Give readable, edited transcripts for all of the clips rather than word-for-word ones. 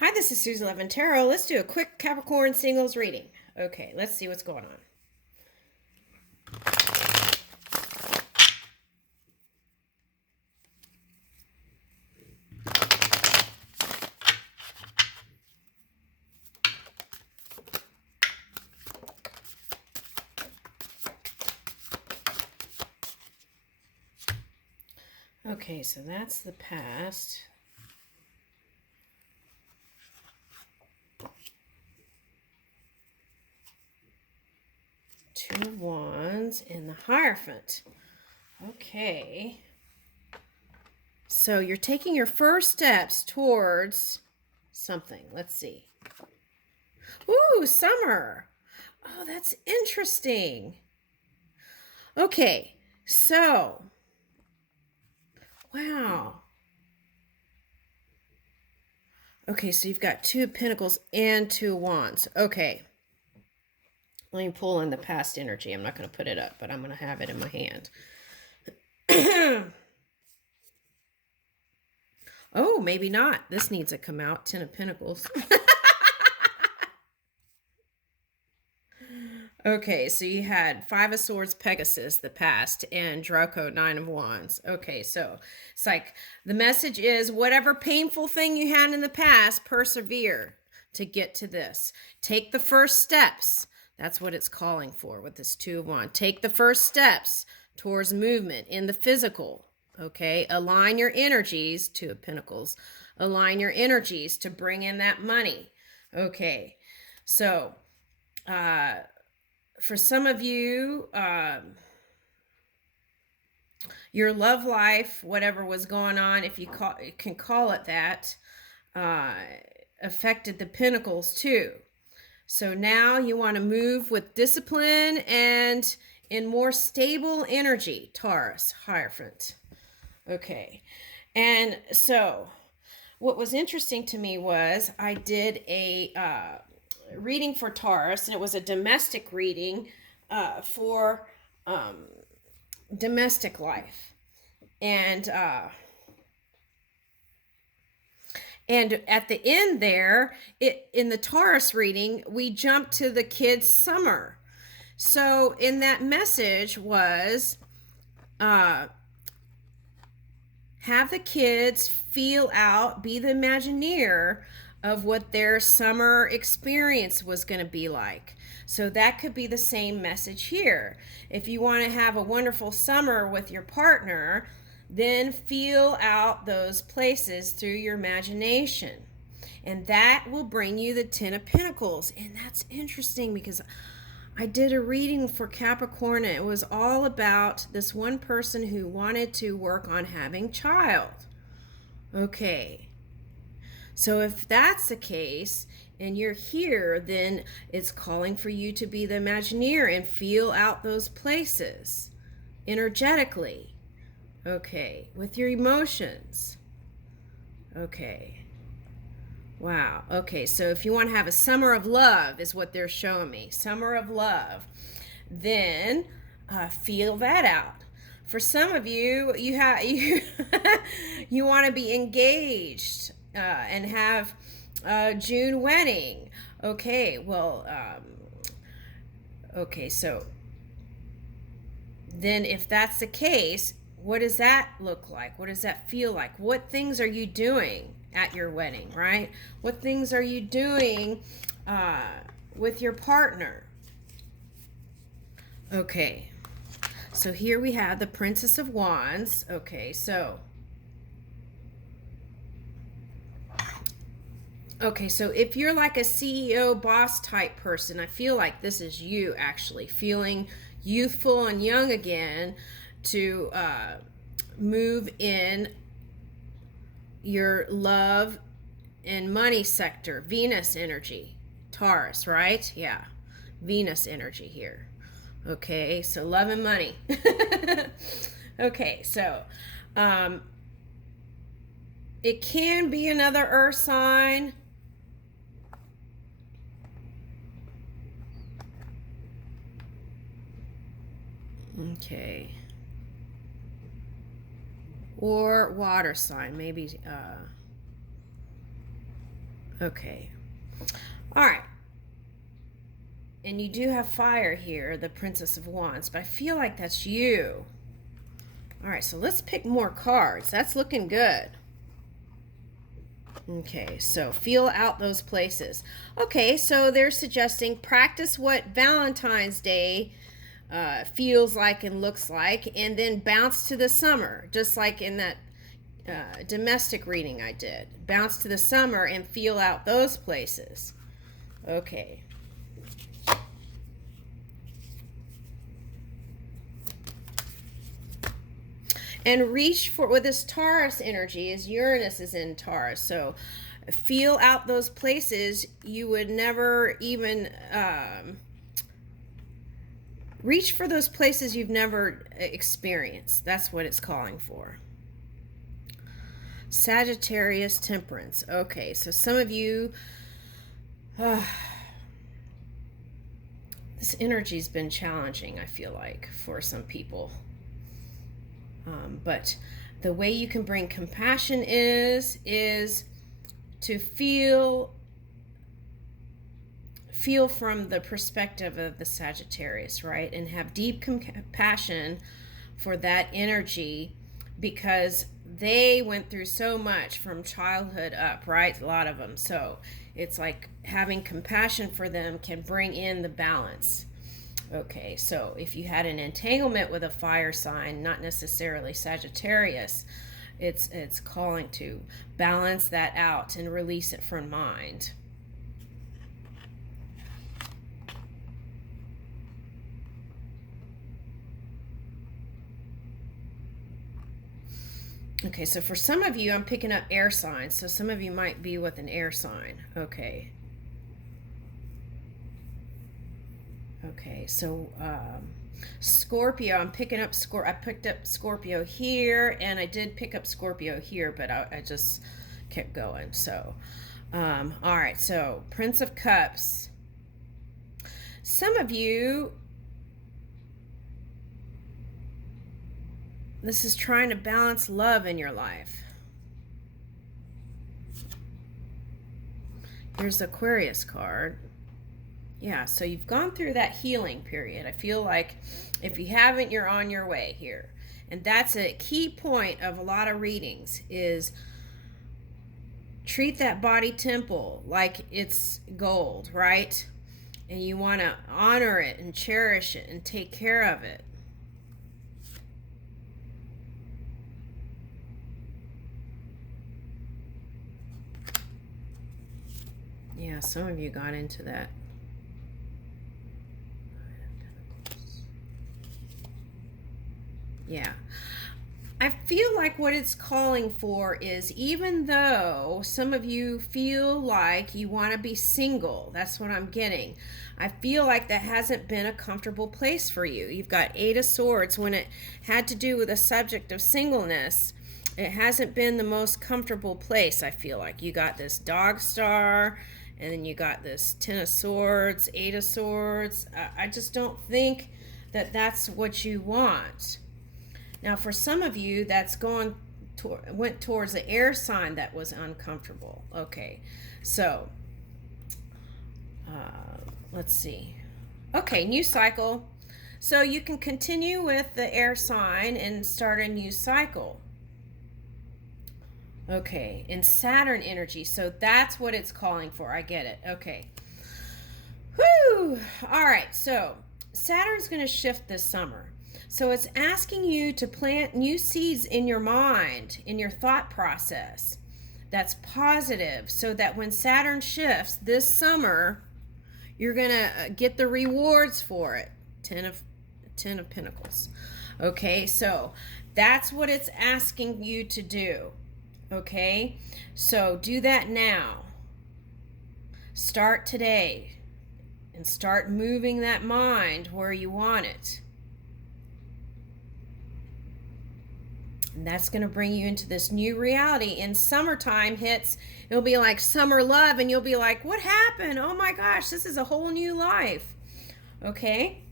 Hi, this is Susie Levin Tarot. Let's do a quick Capricorn singles reading. Okay, let's see what's going on. Okay, so that's the past. Two of Wands and the Hierophant. Okay. So you're taking your first steps towards something. Let's see. Ooh, summer. Oh, that's interesting. Okay, so, wow. Okay, so you've got two of Pentacles and two of Wands. Okay. Let me pull in the past energy. I'm not going to put it up, but I'm going to have it in my hand. Oh, maybe not. This needs to come out. Ten of Pentacles. Okay, so you had Five of Swords, Pegasus, the past, and Draco, Nine of Wands. Okay, so it's like the message is whatever painful thing you had in the past, persevere to get to this. Take the first steps. That's what it's calling for with this Two of Wands. Take the first steps towards movement in the physical. Okay, align your energies, Two of Pentacles. Align your energies to bring in that money. Okay, so for some of you, your love life, whatever was going on, if you can call it that, affected the Pentacles too. So now you want to move with discipline and in more stable energy, Taurus, Hierophant. Okay. And so what was interesting to me was I did a reading for Taurus, and it was a domestic reading for domestic life. And at the end there, in the Taurus reading, we jumped to the kids' summer. So in that message was, have the kids feel out, be the Imagineer of what their summer experience was going to be like. So that could be the same message here. If you want to have a wonderful summer with your partner, then feel out those places through your imagination. And that will bring you the Ten of Pentacles. And that's interesting because I did a reading for Capricorn, and it was all about this one person who wanted to work on having child. Okay. So if that's the case, and you're here, then it's calling for you to be the Imagineer and feel out those places energetically. Okay, with your emotions. Okay. Wow. Okay, so if you want to have a summer of love is what they're showing me. Summer of love. Then feel that out. For some of you, you want to be engaged and have a June wedding. Okay, well, okay, so then if that's the case, what does that look like? What does that feel like? What things are you doing at your wedding, right? What things are you doing with your partner? Okay, so here we have the Princess of Wands. Okay, so if you're like a CEO boss type person, I feel like this is you actually feeling youthful and young again to move in your love and money sector. Venus energy, Taurus, right? Yeah, Venus energy here. Okay, so love and money. Okay, so it can be another earth sign. Okay. Or water sign, maybe. Okay. All right. And you do have fire here, the Princess of Wands, but I feel like that's you. All right, so let's pick more cards. That's looking good. Okay, so feel out those places. Okay, so they're suggesting practice what Valentine's Day feels like and looks like, and then bounce to the summer, just like in that domestic reading I did. Bounce to the summer and feel out those places. Okay. And reach for, with this Taurus energy, is Uranus is in Taurus, so feel out those places you would never even reach for, those places you've never experienced. That's what it's calling for. Sagittarius, Temperance. Okay, so some of you, this energy's been challenging, I feel like, for some people. But the way you can bring compassion is to feel from the perspective of the Sagittarius, right? And have deep compassion for that energy, because they went through so much from childhood up, right? A lot of them. So it's like having compassion for them can bring in the balance. Okay, so if you had an entanglement with a fire sign, not necessarily Sagittarius, it's calling to balance that out and release it from mind. Okay, so for some of you, I'm picking up air signs, so some of you might be with an air sign. Okay. Okay, so Scorpio, I'm picking up I picked up Scorpio here, and I did pick up Scorpio here, but I just kept going. So, all right, so Prince of Cups. Some of you, this is trying to balance love in your life. Here's the Aquarius card. Yeah, so you've gone through that healing period. I feel like if you haven't, you're on your way here. And that's a key point of a lot of readings, is treat that body temple like it's gold, right? And you want to honor it and cherish it and take care of it. Yeah, some of you got into that. Yeah. I feel like what it's calling for is, even though some of you feel like you want to be single, that's what I'm getting. I feel like that hasn't been a comfortable place for you. You've got Eight of Swords. When it had to do with the subject of singleness, it hasn't been the most comfortable place, I feel like. You got this Dog Star, and then you got this Ten of Swords, Eight of Swords. I just don't think that that's what you want. Now, for some of you, that's went towards the air sign that was uncomfortable. Okay, so let's see. Okay, new cycle. So you can continue with the air sign and start a new cycle. Okay, in Saturn energy. So that's what it's calling for. I get it. Okay. Whew. All right, so Saturn's going to shift this summer. So it's asking you to plant new seeds in your mind, in your thought process. That's positive, so that when Saturn shifts this summer, you're going to get the rewards for it. Ten of Pentacles. Okay, so that's what it's asking you to do. Okay, so do that now. Start today and start moving that mind where you want it. And that's going to bring you into this new reality. And summertime hits, it'll be like summer love, and you'll be like, what happened? Oh my gosh, this is a whole new life. Okay?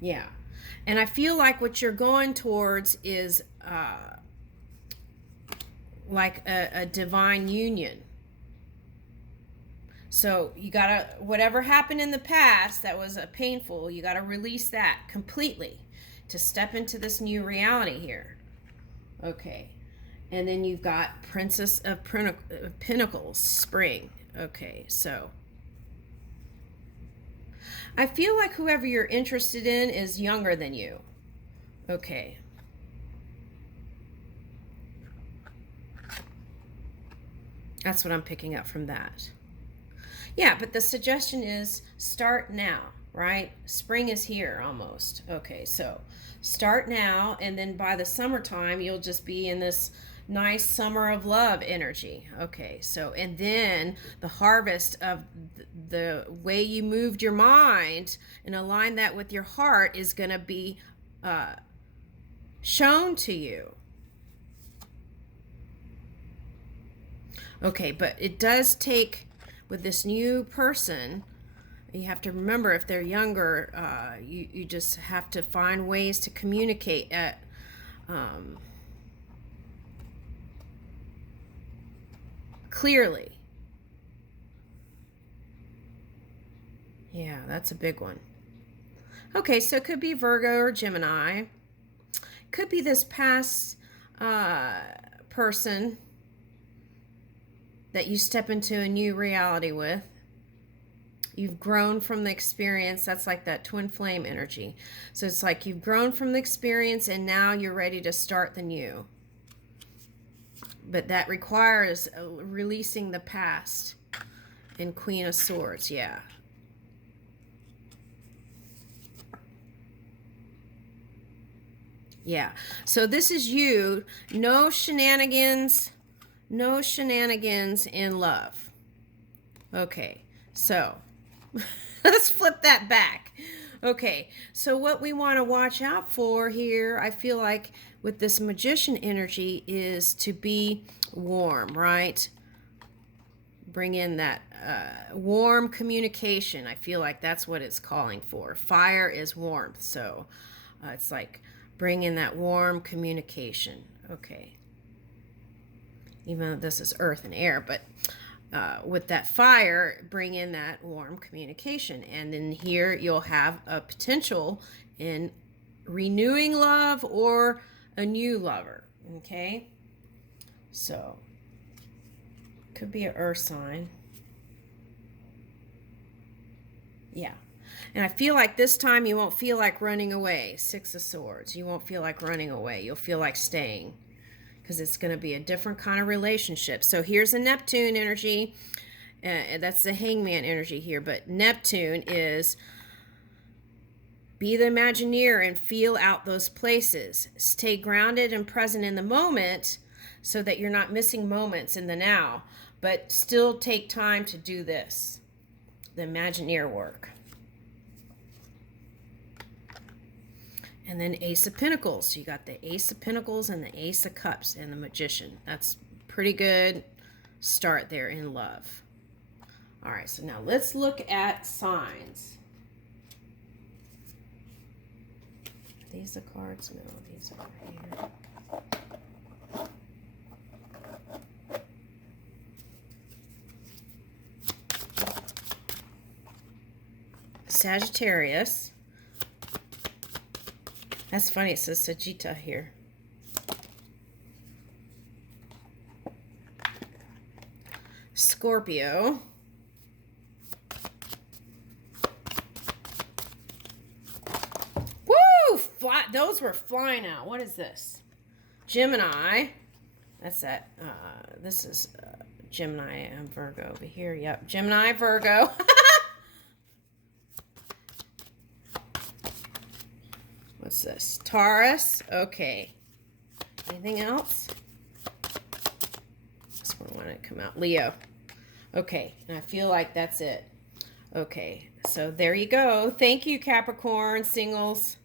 Yeah. And I feel like what you're going towards is like a divine union. So you gotta, whatever happened in the past that was painful, you gotta release that completely to step into this new reality here. Okay. And then you've got Princess of Pentacles, Spring. Okay, so I feel like whoever you're interested in is younger than you. Okay. That's what I'm picking up from that. Yeah, but the suggestion is start now, right? Spring is here almost. Okay, so start now, and then by the summertime, you'll just be in this nice summer of love energy. Okay, so, and then the harvest of the way you moved your mind and align that with your heart is going to be shown to you. Okay, but it does take, with this new person, you have to remember, if they're younger, you just have to find ways to communicate at clearly. Yeah, that's a big one. Okay, so it could be Virgo or Gemini. Could be this past person that you step into a new reality with. You've grown from the experience. That's like that twin flame energy. So it's like you've grown from the experience and now you're ready to start the new. But that requires releasing the past. And Queen of Swords, yeah. Yeah. So this is you. No shenanigans. No shenanigans in love. Okay. So let's flip that back. Okay. So what we want to watch out for here, I feel like with this Magician energy, is to be warm, right? Bring in that warm communication. I feel like that's what it's calling for. Fire is warmth. So it's like bring in that warm communication. Okay. Even though this is earth and air, but with that fire, bring in that warm communication. And then here you'll have a potential in renewing love or a new lover. Okay. So could be an earth sign. Yeah. And I feel like this time you won't feel like running away. Six of Swords. You won't feel like running away. You'll feel like staying, because it's going to be a different kind of relationship. So here's a Neptune energy. That's the Hangman energy here. But Neptune is be the Imagineer and feel out those places. Stay grounded and present in the moment so that you're not missing moments in the now. But still take time to do this, the Imagineer work. And then Ace of Pentacles. So you got the Ace of Pentacles and the Ace of Cups and the Magician. That's pretty good start there in love. All right, so now let's look at signs. Are these the cards? No, these are here. Sagittarius. That's funny, it says Sagitta here. Scorpio. Woo! Those were flying out. What is this? Gemini. That's that. This is Gemini and Virgo over here. Yep. Gemini, Virgo. What's this? Taurus. Okay. Anything else? This one wanted to come out. Leo. Okay. And I feel like that's it. Okay. So there you go. Thank you, Capricorn singles.